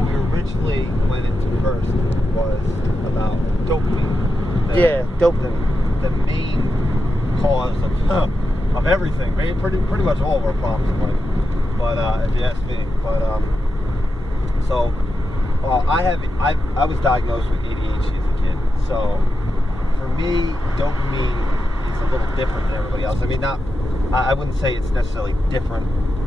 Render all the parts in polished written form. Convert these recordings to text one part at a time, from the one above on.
what we originally went into first was about dopamine. Dopamine. The main cause of everything, pretty much all of our problems in life. But if you ask me, I was diagnosed with ADHD as a kid. So for me, dopamine is a little different than everybody else. I mean, I wouldn't say it's necessarily different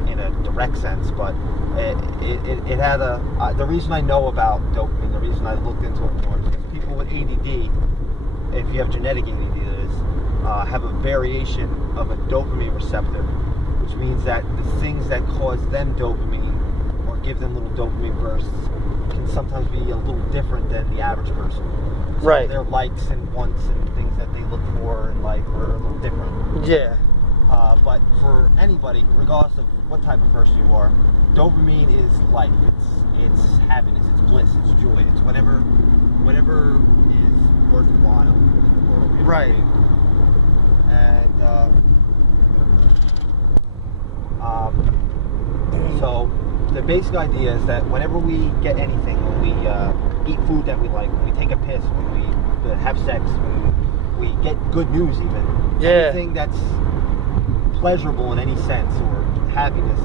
in a direct sense, but it had the reason I know about dopamine, the reason I looked into it more is because people with ADD, if you have genetic ADD, that is, have a variation of a dopamine receptor, which means that the things that cause them dopamine or give them little dopamine bursts can sometimes be a little different than the average person. So right. Their likes and wants and things that they look for in life are a little different. Yeah. But for anybody, regardless of what type of person you are, dopamine is life. It's happiness. It's bliss. It's joy. It's whatever is worthwhile in the world. Right. And so the basic idea is that whenever we get anything, when we eat food that we like, when we take a piss, when we have sex, when we get good news, even anything that's pleasurable in any sense or happiness,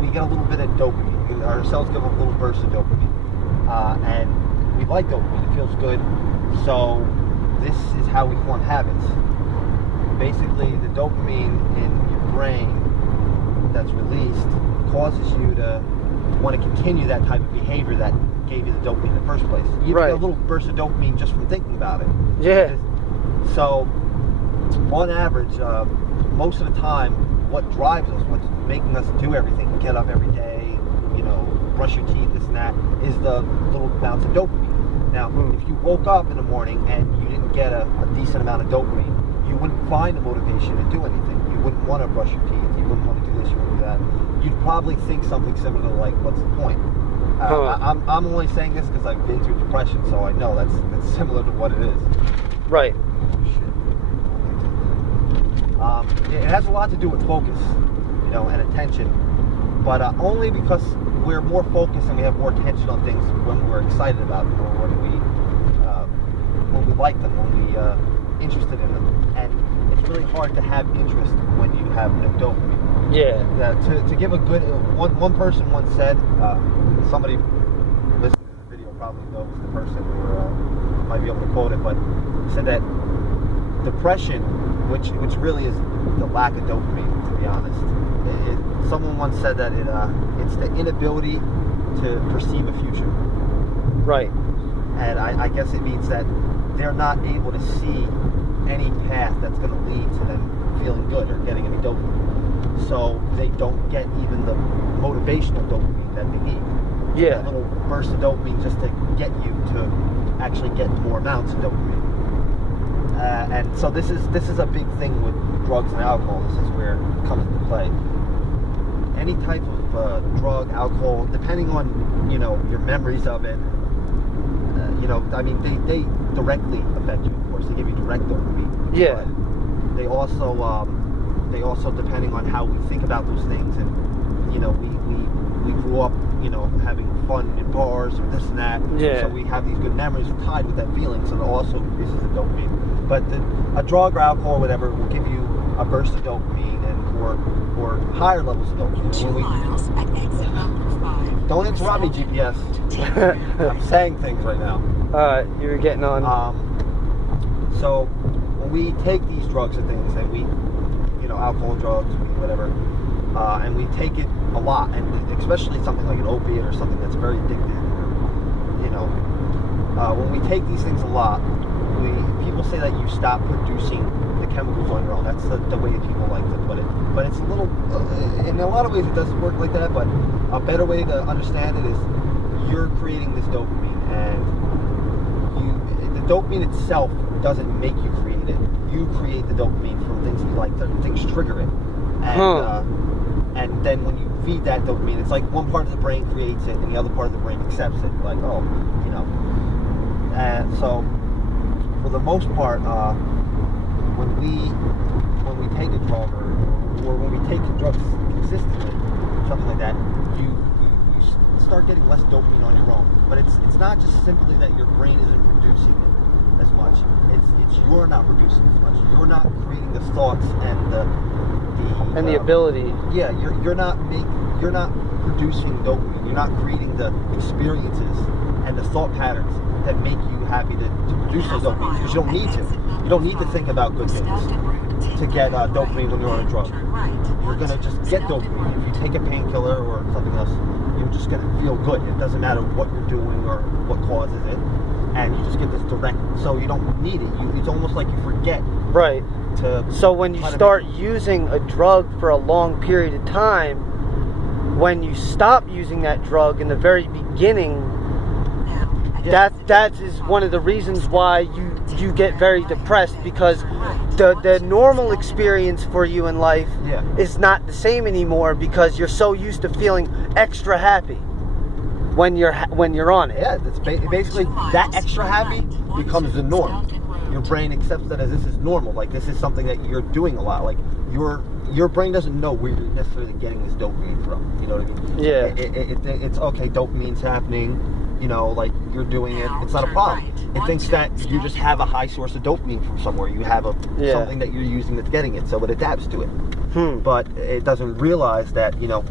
we get a little bit of dopamine. Our cells give a little burst of dopamine, and we like dopamine. It feels good. So this is how we form habits. Basically, the dopamine in your brain that's released causes you to want to continue that type of behavior that gave you the dopamine in the first place. You get a little burst of dopamine just from thinking about it. Yeah. So, on average, most of the time, what drives us, what's making us do everything, get up every day, brush your teeth, this and that, is the little bounce of dopamine. Now, if you woke up in the morning and you didn't get a decent amount of dopamine, you wouldn't find the motivation to do anything. You wouldn't want to brush your teeth. You wouldn't want to do this. You wouldn't do that. You'd probably think something similar to like, what's the point? I'm only saying this because I've been through depression, so I know that's similar to what it is. Right. It has a lot to do with focus, and attention, but only because we're more focused and we have more attention on things when we're excited about them, or when we like them, when we're interested in them. And it's really hard to have interest when you have no dopamine. Yeah. To give a good one person once said, somebody listening to the video probably knows the person, or might be able to quote it, but said that depression, which really is the lack of dopamine, to be honest. Someone once said that it's the inability to perceive a future. Right. And I guess it means that they're not able to see any path that's going to lead to them feeling good or getting any dopamine. So they don't get even the motivational dopamine that they need. Yeah. A little burst of dopamine just to get you to actually get more amounts of dopamine. And so this is a big thing with drugs and alcohol. This is where it comes into play. Any type of drug, alcohol, depending on your memories of it, they directly affect you. Of course, they give you direct dopamine. Yeah. But they also depending on how we think about those things, and we grew up having fun in bars or this and that. Yeah. So we have these good memories tied with that feeling. So it also increases the dopamine. But a drug or alcohol or whatever will give you a burst of dopamine or higher levels of dopamine. 2 miles at exit number 5. Don't interrupt me, GPS. I'm saying things right now. You were getting on. So when we take these drugs and things, and we, alcohol, drugs, whatever, and we take it a lot, and especially something like an opiate or something that's very addictive, when we take these things a lot, people say that you stop producing the chemicals on your own. That's the way people like to put it. But it's a little, in a lot of ways it doesn't work like that, but a better way to understand it is you're creating this dopamine, and the dopamine itself doesn't make you create it. You create the dopamine from things you like, things trigger it. And then when you feed that dopamine, it's like one part of the brain creates it and the other part of the brain accepts it. Like, And so, for the most part, when we take a drug or when we take drugs consistently, something like that, you start getting less dopamine on your own. But it's not just simply that your brain isn't producing it as much. It's you're not producing as much. You're not creating the thoughts and the ability. Yeah, you're not producing dopamine. You're not creating the experiences and the thought patterns that make you happy to produce those dopamine, because you don't need to. You don't need to think about good things to get dopamine when you're on a drug. You're gonna just get dopamine. If you take a painkiller or something else, you're just gonna feel good. It doesn't matter what you're doing or what causes it, and you just get this direct. So you don't need it. It's almost like you forget. Right. So when you start using a drug for a long period of time, when you stop using that drug in the very beginning, that is one of the reasons why you get very depressed, because the normal experience for you in life is not the same anymore, because you're so used to feeling extra happy when you're on it. Yeah, that's basically that extra happy becomes the norm. Your brain accepts that as this is normal. Like, this is something that you're doing a lot. Like, your brain doesn't know where you're necessarily getting this dopamine from. You know what I mean? Yeah. It's okay. Dopamine's happening. You know, like, you're doing it. It's not a problem. It thinks that you just have a high source of dopamine from somewhere. You have something that you're using that's getting it, so it adapts to it. But it doesn't realize that, you know,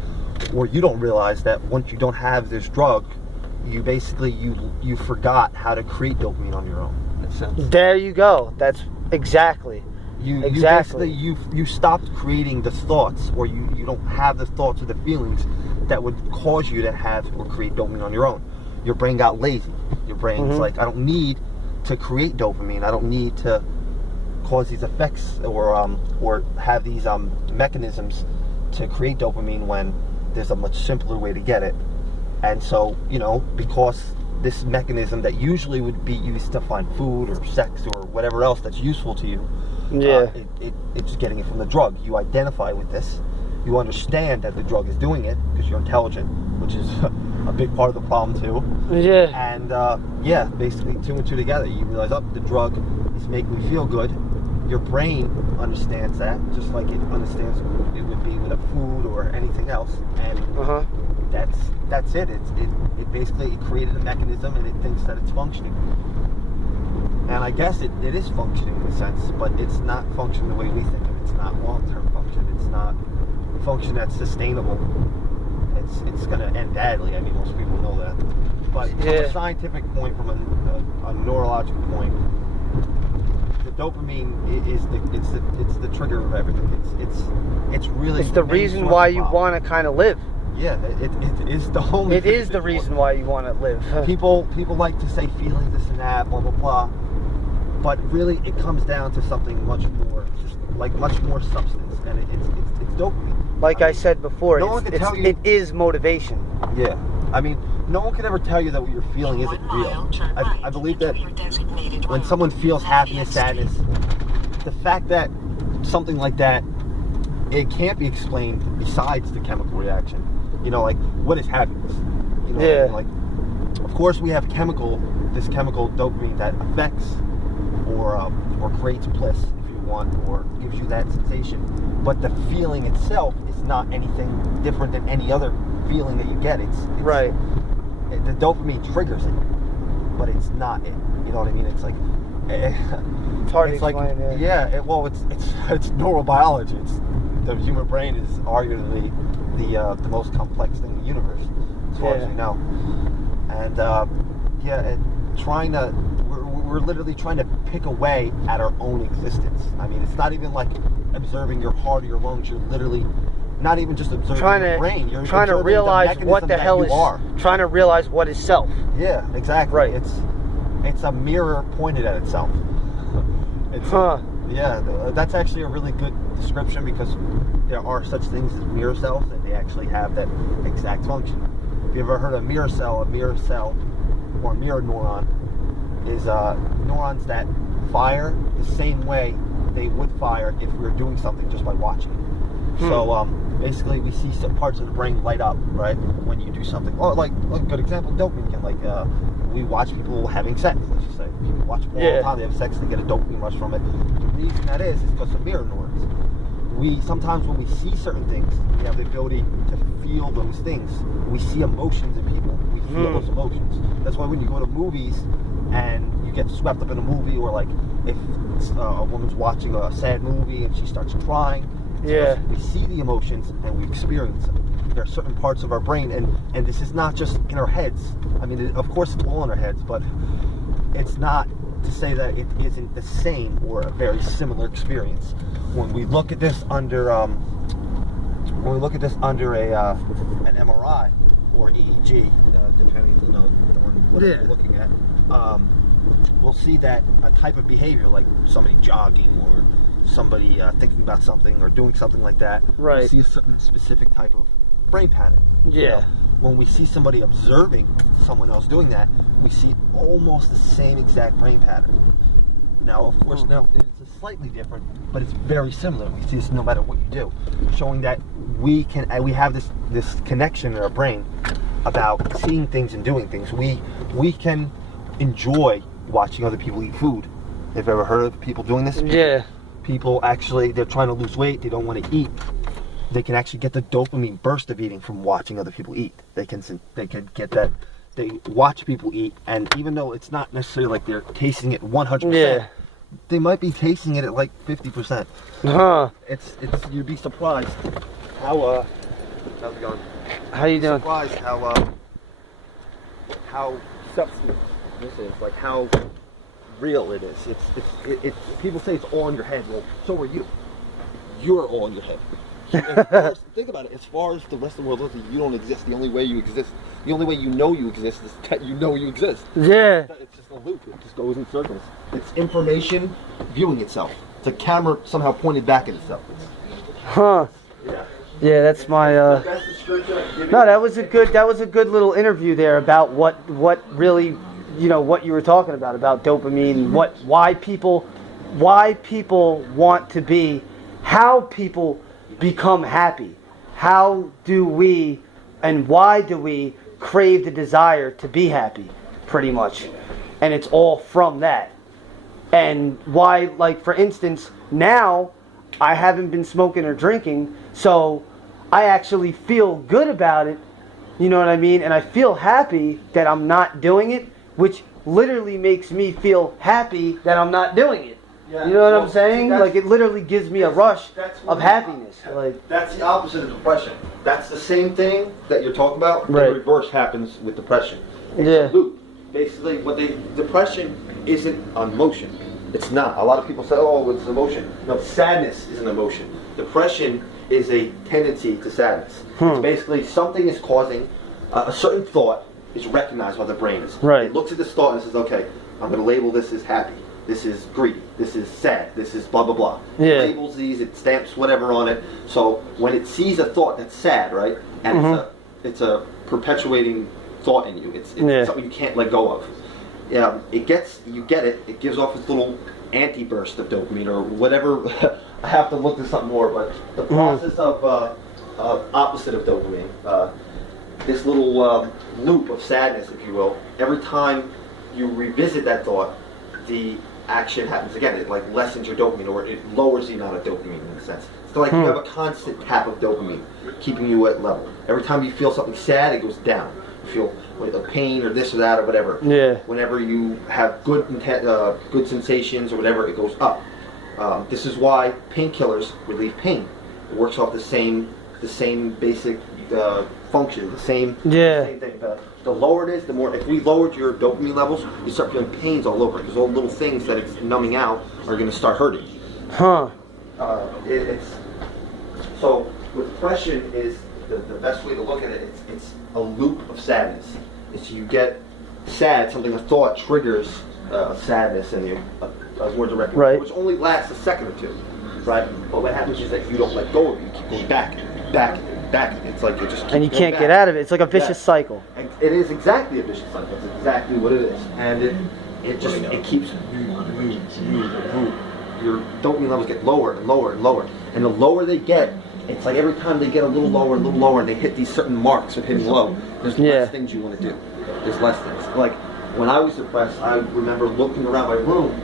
or you don't realize that once you don't have this drug, you basically you forgot how to create dopamine on your own. In a sense. There you go. That's exactly. You stopped creating the thoughts, or you don't have the thoughts or the feelings that would cause you to have or create dopamine on your own. Your brain got lazy. Your brain's like, I don't need to create dopamine. I don't need to cause these effects or have these mechanisms to create dopamine when there's a much simpler way to get it. And so, you know, because this mechanism that usually would be used to find food or sex or whatever else that's useful to you, it's getting it from the drug. You identify with this. You understand that the drug is doing it because you're intelligent, which is a big part of the problem too. Yeah. And basically 2 and 2 together, you realize, the drug is making me feel good. Your brain understands that, just like it understands it would be with a food or anything else. And that's it. It basically created a mechanism, and it thinks that it's functioning. And I guess it is functioning in a sense, but it's not functioning the way we think of it. It's not long-term function. It's not function that's sustainable. It's going to end badly. I mean, most people know that. But from a scientific point, from a neurological point, the dopamine is the trigger of everything. It's really the reason why you want to kind of live. Yeah, it is the only. It is the reason why you want to live. People like to say feelings, this and that, blah blah blah. But really, it comes down to something much more, just like much more substance, and it's dopamine. Like I said before, it is motivation. Yeah, I mean, no one can ever tell you that what you're feeling isn't real. I believe that when someone feels happiness, sadness, the fact that something like that, it can't be explained besides the chemical reaction. You know, like, what is happiness? You know, yeah. Like, of course, we have this chemical dopamine that affects or creates bliss, if you want, or gives you that sensation. But the feeling itself is not anything different than any other feeling that you get. It's right. The dopamine triggers it, but it's not it. You know what I mean? It's like it's hard to explain. It's neurobiology. The human brain is arguably the most complex thing in the universe, as far as we know. And we're literally trying to pick away at our own existence. I mean, it's not even like observing your heart or your lungs. You're literally not even just observing your brain. You're trying to realize what the hell is. Trying to realize what is self. Yeah, exactly. Right. It's a mirror pointed at itself. That's actually a really good description, because there are such things as mirror cells, and they actually have that exact function. If you ever heard of a mirror cell or a mirror neuron is neurons that fire the same way they would fire if we were doing something just by watching. So basically, we see some parts of the brain light up, right, when you do something. Or like a good example, dopamine. We watch people having sex. Let's just say people watch people all the time. They have sex, they get a dopamine rush from it. The reason that is because of mirror neurons. Sometimes when we see certain things, we have the ability to feel those things. We see emotions in people you feel those emotions. That's why when you go to movies and you get swept up in a movie, or like if a woman's watching a sad movie and she starts crying, we see the emotions and we experience them. There are certain parts of our brain, and this is not just in our heads. I mean, of course it's all in our heads, but it's not to say that it isn't the same or a very similar experience. When we look at this under an MRI or EEG, depending on what we're looking at, we'll see that a type of behavior, like somebody jogging or somebody thinking about something or doing something like that, we see a certain specific type of brain pattern. When we see somebody observing someone else doing that, we see almost the same exact brain pattern. Now, of course, now it's slightly different, but it's very similar. We see this no matter what you do, showing that we have this connection in our brain about seeing things and doing things. We can enjoy watching other people eat food. Have you ever heard of people doing this? Yeah. People actually, they're trying to lose weight, they don't want to eat. They can actually get the dopamine burst of eating from watching other people eat. They can get that. They watch people eat, and even though it's not necessarily like they're tasting it 100%, they might be tasting it at like 50%. It's you'd be surprised how how's it going? How you doing? Surprised how substantive this is, like how real it is. It's people say it's all in your head. Well, so are you. You're all in your head. Think about it. As far as the rest of the world looks, you don't exist. The only way you exist, the only way you know you exist, is that you know you exist. Yeah. It's just a loop. It just goes in circles. It's information viewing itself. It's a camera somehow pointed back at itself. Yeah, that's my. No, that was a good little interview there about what really, what you were talking about dopamine, why people want to be, how people become happy. How do we and why do we crave the desire to be happy, pretty much? And it's all from that. And why, like, for instance, now I haven't been smoking or drinking, so I actually feel good about it, you know what I mean? And I feel happy that I'm not doing it, which literally makes me feel happy that I'm not doing it. Yeah. You know what I'm saying? Like, it literally gives me a rush of happiness. Like, that's the opposite of depression. That's the same thing that you're talking about. Right. The reverse happens with depression. It's a loop. Basically, depression isn't emotion. It's not. A lot of people say, "Oh, it's emotion." No, sadness is an emotion. Depression is a tendency to sadness. It's basically something is causing a certain thought is recognized by the brain. It looks at this thought and says, "Okay, I'm going to label this as happy. This is greedy, this is sad, this is blah blah blah." It labels these, it stamps whatever on it. So when it sees a thought that's sad, right, and it's a perpetuating thought in you, it's something you can't let go of. Yeah, it gives off this little anti-burst of dopamine or whatever. I have to look this up more, but the process of opposite of dopamine, this little loop of sadness, if you will, every time you revisit that thought, the action happens again. It like lessens your dopamine, or it lowers the amount of dopamine in a sense. So like you have a constant tap of dopamine, keeping you at level. Every time you feel something sad, it goes down. You feel a pain or this or that or whatever. Whenever you have good sensations or whatever, it goes up. This is why painkillers relieve pain. It works off the same basic function, the same thing. The lower it is, the more. If we lowered your dopamine levels, you start feeling pains all over, because all the little things that it's numbing out are going to start hurting. So with depression is the best way to look at it. It's a loop of sadness. It's you get sad, a thought triggers sadness in you, a more direct, which only lasts a second or two, right? But what happens is that you don't let go of it. You keep going back. It's like you just keep and you can't get out of it. It's like a vicious cycle. And it is exactly a vicious cycle. It's exactly what it is, and it keeps your dopamine levels get lower and lower and lower, and the lower they get, it's like every time they get a little lower, and they hit these certain marks of hitting low, there's less things you want to do. There's less things. Like when I was depressed, I remember looking around my room,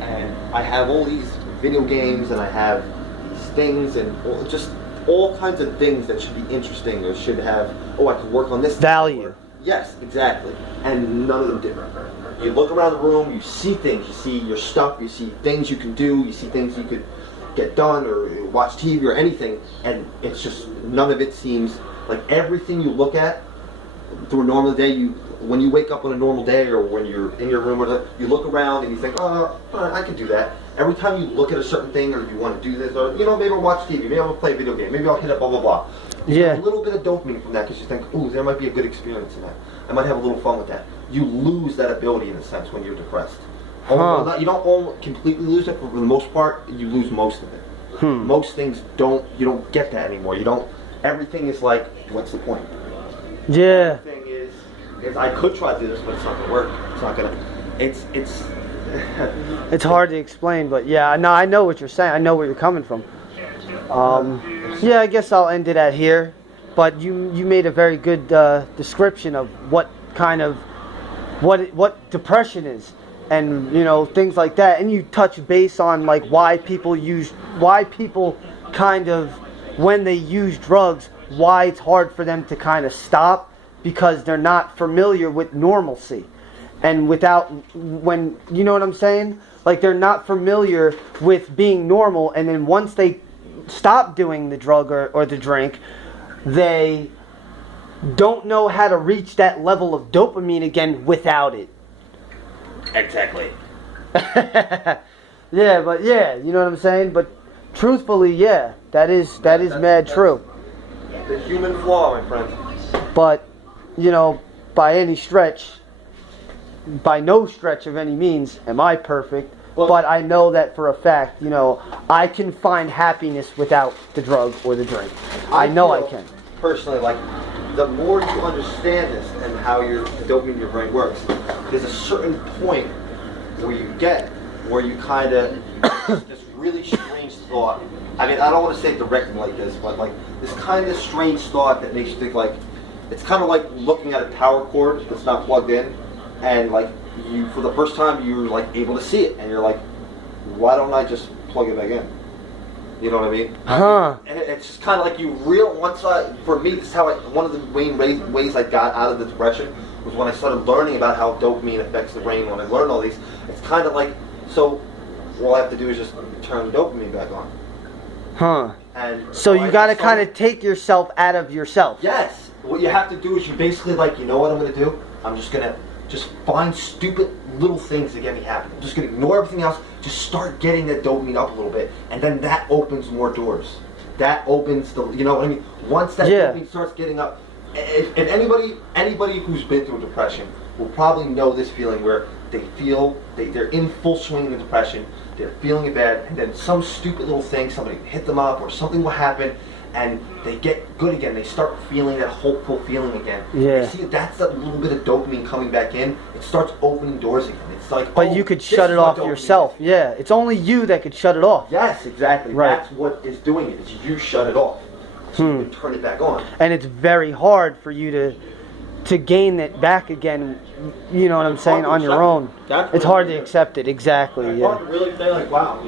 and I have all these video games, and I have these things, and just all kinds of things that should be interesting or should have, I could work on this value. Yes, exactly. And none of them did. You look around the room, you see things, you see your stuff, you see things you can do, you see things you could get done or watch TV or anything, and it's just none of it seems like everything you look at through a normal day. When you wake up on a normal day or when you're in your room, or you look around and you think, oh, I can do that. Every time you look at a certain thing or you want to do this, or maybe I'll watch TV, maybe I'll play a video game, maybe I'll hit up blah blah blah. You get a little bit of dopamine from that because you think, ooh, there might be a good experience in that. I might have a little fun with that. You lose that ability in a sense when you're depressed. You don't completely lose it, but for the most part, you lose most of it. Most things you don't get that anymore. Everything is like, what's the point? Yeah. Everything is I could try to do this, but it's not gonna work. It's not gonna. It's. It's hard to explain, but yeah, no, I know what you're saying. I know where you're coming from. Yeah, I guess I'll end it at here. But you made a very good description of what depression is, and things like that. And you touch base on like why people kind of, when they use drugs, why it's hard for them to kind of stop, because they're not familiar with normalcy. And when you know what I'm saying? Like they're not familiar with being normal, and then once they stop doing the drug or the drink, they don't know how to reach that level of dopamine again without it. Exactly. Yeah, but yeah, you know what I'm saying? But truthfully, yeah, that is mad true. The human flaw, my friend. But, by no stretch of any means am I perfect, but I know that for a fact, I can find happiness without the drug or the drink. I know I can. Personally, like, the more you understand this and how the dopamine in your brain works, there's a certain point where you kind of, this really strange thought. I mean, I don't want to say it directly like this, but like this kind of strange thought that makes you think like, it's kind of like looking at a power cord that's not plugged in, and like for the first time you're like able to see it, and you're like, why don't I just plug it back in? You know what I mean? And it's just kind of like for me, this is how one of the main ways I got out of the depression was when I started learning about how dopamine affects the brain. When I learned all these, it's kind of like, so all I have to do is just turn dopamine back on. And so you got to kind of take yourself out of yourself. Yes. What you have to do is you basically like, you know what I'm going to do? I'm just going to find stupid little things that get me happy. I'm just going to ignore everything else. Just start getting that dopamine up a little bit. And then that opens more doors. That opens you know what I mean? Once that dopamine starts getting up, if anybody who's been through depression will probably know this feeling where they feel they're in full swing in the depression, they're feeling it bad, and then some stupid little thing, somebody hit them up or something will happen, and they get good again. They start feeling that hopeful feeling again. Yeah. You see, that's that little bit of dopamine coming back in. It starts opening doors again. It's like, but you could shut it off yourself. Yeah, it's only you that could shut it off. Yes, exactly. Right. That's what is doing it. Is you shut it off, so you can turn it back on. And it's very hard for you to gain it back again. You know what I'm saying? On your own. It's hard to accept it. Exactly. It's hard to really say like, wow,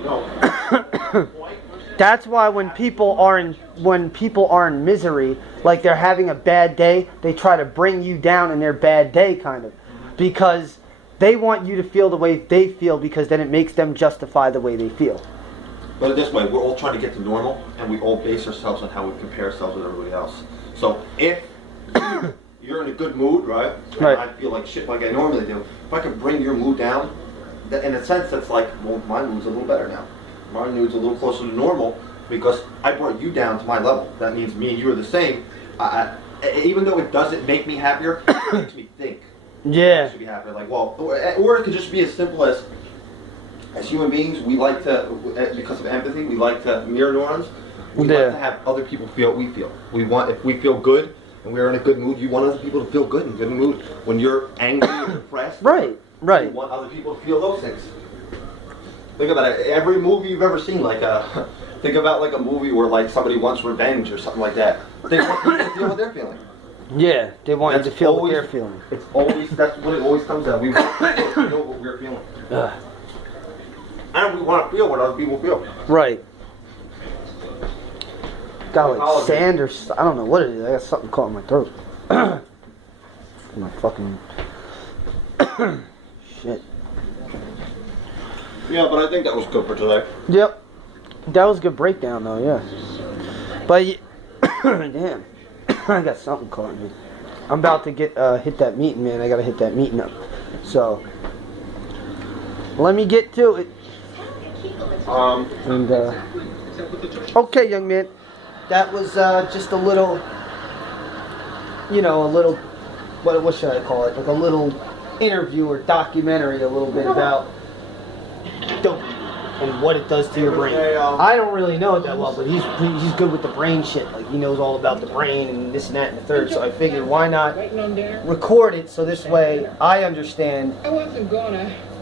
That's why when people are in misery, like they're having a bad day, they try to bring you down in their bad day, kind of, because they want you to feel the way they feel, because then it makes them justify the way they feel. But this way, we're all trying to get to normal, and we all base ourselves on how we compare ourselves with everybody else. So if you're in a good mood, right? And I feel like shit like I normally do. If I could bring your mood down, in a sense, that's like, well, my mood's a little better now. My mood's a little closer to normal because I brought you down to my level. That means me and you are the same. Even though it doesn't make me happier, it makes me think. Yeah. I should be happier. Like, well, or it could just be as simple as human beings, we like to, because of empathy, we like to mirror neurons. We like to have other people feel what we feel. If we feel good and we're in a good mood, you want other people to feel good and good in mood. When you're angry or depressed, right. You want other people to feel those things. Think about it. Every movie you've ever seen, think about like a movie where like somebody wants revenge or something like that. They want people to feel what they're feeling. Yeah, they want you to feel what they're feeling. That's what it always comes down. We want people to feel what we're feeling. And we want to feel what other people feel. Right. Got like sand or I don't know what it is. I got something caught in my throat. My fucking shit. Yeah, but I think that was good for today. Yep. That was a good breakdown, though, yeah. But, damn. I got something caught in me. I'm about to get hit that meeting, man. I gotta hit that meeting up. So, let me get to it. Okay, young man. That was just a little, you know, what should I call it? Like a little interview or documentary, a little bit about dopamine and what it does to your brain. I don't really know it that well, but he's good with the brain shit. Like, he knows all about the brain and this and that and the third. So I figured, why not record it so this way I understand.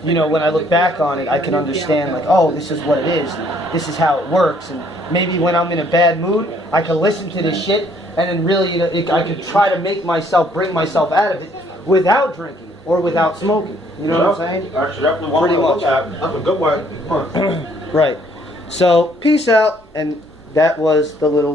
You know, when I look back on it, I can understand, like, oh, this is what it is. This is how it works. And maybe when I'm in a bad mood, I can listen to this shit, and then really, you know, I could try to bring myself out of it without drinking or without smoking. You know what I'm saying? Actually, definitely one to look at. That's a good way. Right. So, peace out, and that was the little